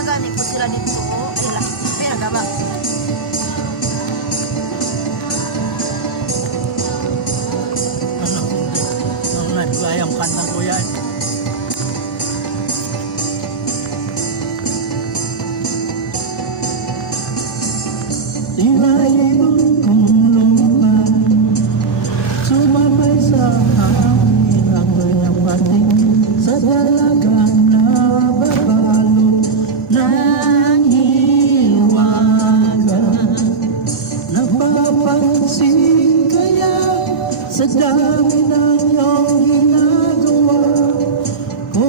magani po sila dito. Ila, pero gaba. Ano, naglayang kantang ko yan. Tinayibon kong lupa, sumabay sa hangin ang kanyang batik sa dalagang nababalo ng hiwaga. Napapansin kaya sa dami ng iyong ginagawa ko.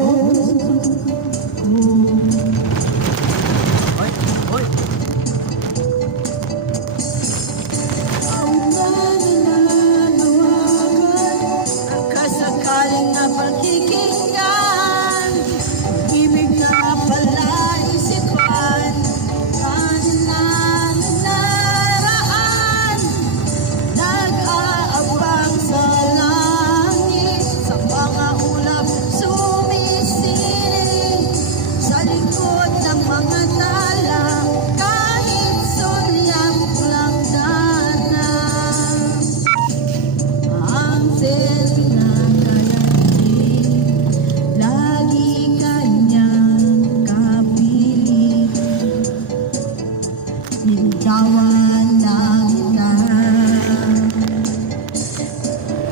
Oy, oy! Kasakaling na pagkikinggan, ibig na pala isipan, kanan naraan, nag-aabang sa langit, sa mga ulap sumisili, sa likod ng mga tala, kahit sulyap lang dana. Ang lagi kanyang kapiling, niligawan lang kita.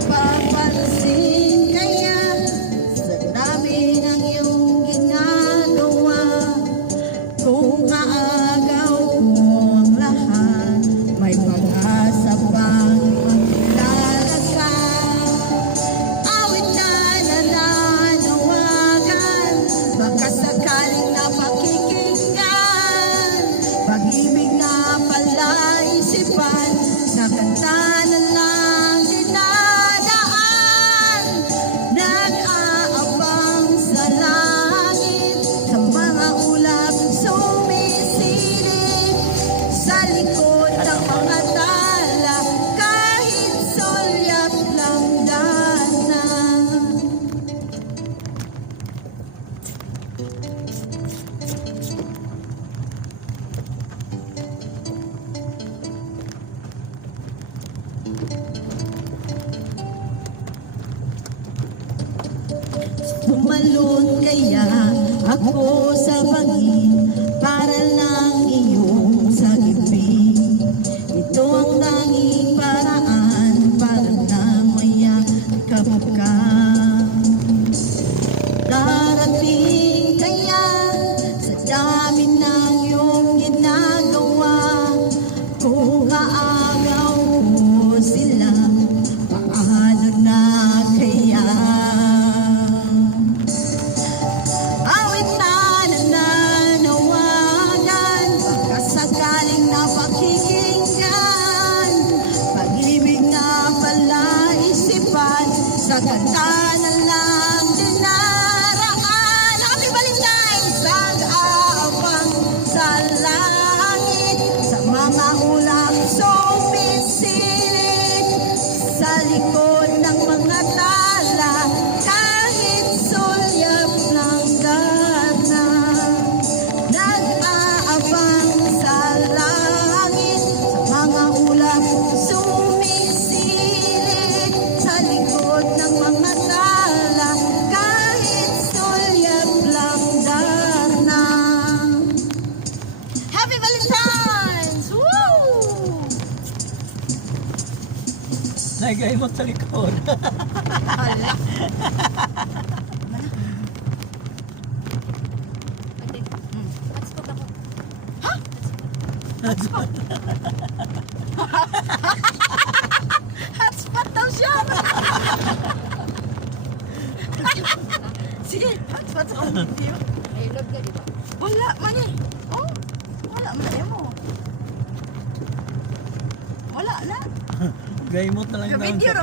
Papansin kaya sa dami ng iyong ginagawa, kung kaagaw mo ang lahat, may pag-asa bang makilala ka? Awit na nananawagan, baka sakaling napakikinggan, pag-ibig na pala isipan, sa kanta na lang dinadaan, nag-aabang sa langit, sa mga ulap sumisilip, sa likod ng mga tala, kahit sulyap lang dana. Tumalon kaya ako sa bangin para lang iyong sagipin. Ito ang tanging paraan para na mayakap ka. Darating kaya sa dami ng iyong ginagawa, kung aagaw mo sila, paano na kaya? Awit na nananawagan, kasagaling na pakikinggan, pag-ibig na pala isipan, sa ganda na lang dinaraan. Happy Valentine's! Nag-aabang sa langit, sa mga ulap sumisilip, sa likod ng mga tala, kahit sulyap lang dana, nag-aabang sa langit, sa mga ulap sumisilip, sa likod ng mga tala, kahit sulyap lang dana. Happy Valentine's! Woo! Nagay mo sa likod. Hala. Hotspot ako. Ha? Hotspot daw siya. Sige, hotspot sa video. May load ka, di ba? Wala man eh. Oh, wala man eh mo. Wala na. Gay mo talagang Video